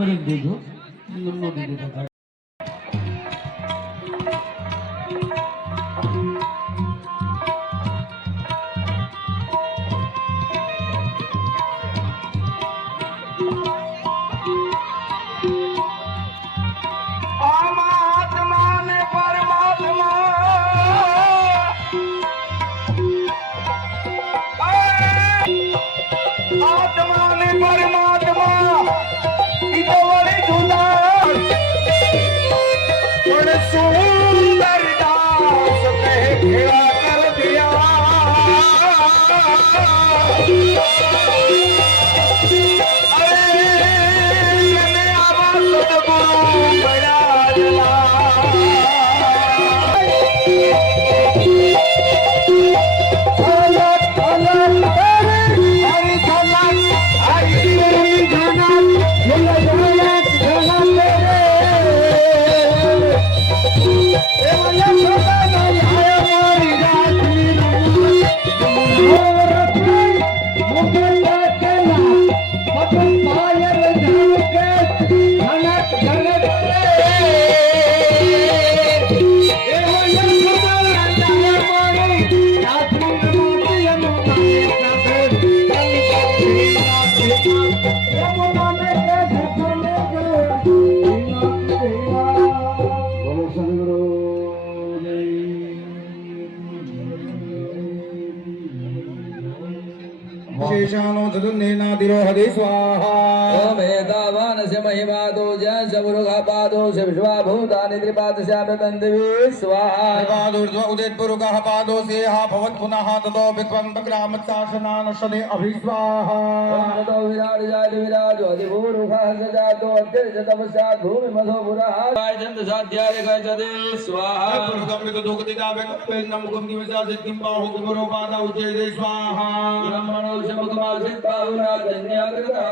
કરી દેજો નમો દીદી शेषानो धनुर्नेनादिरो हरि स्वाहा ओम एतावानस्य महिमादो जय सबुरुघापादो से विश्वाभूतानि त्रिपादस्याभ्यतन्दिवि स्वाहा पादोर्ध्व उदितपुरुगः पादो से हा भवत् पुनः ततो विक्वम्बग्रामशासनानुषदे अभिस्वाहा ततो विराट जाति विराजो अधिभूरुखः सजातो अत्यर्जतपश्चात् भूमिमधो पुरः वायजन्त साध्याय गजदे स्वाहा पुरुगम्बित दुःखदिदावेकपेन्नं मुखं बाहुकुमरोपादा उच्यते स्वाहा ब्रह्मणो शमकमासित पाहुना धन्याकृता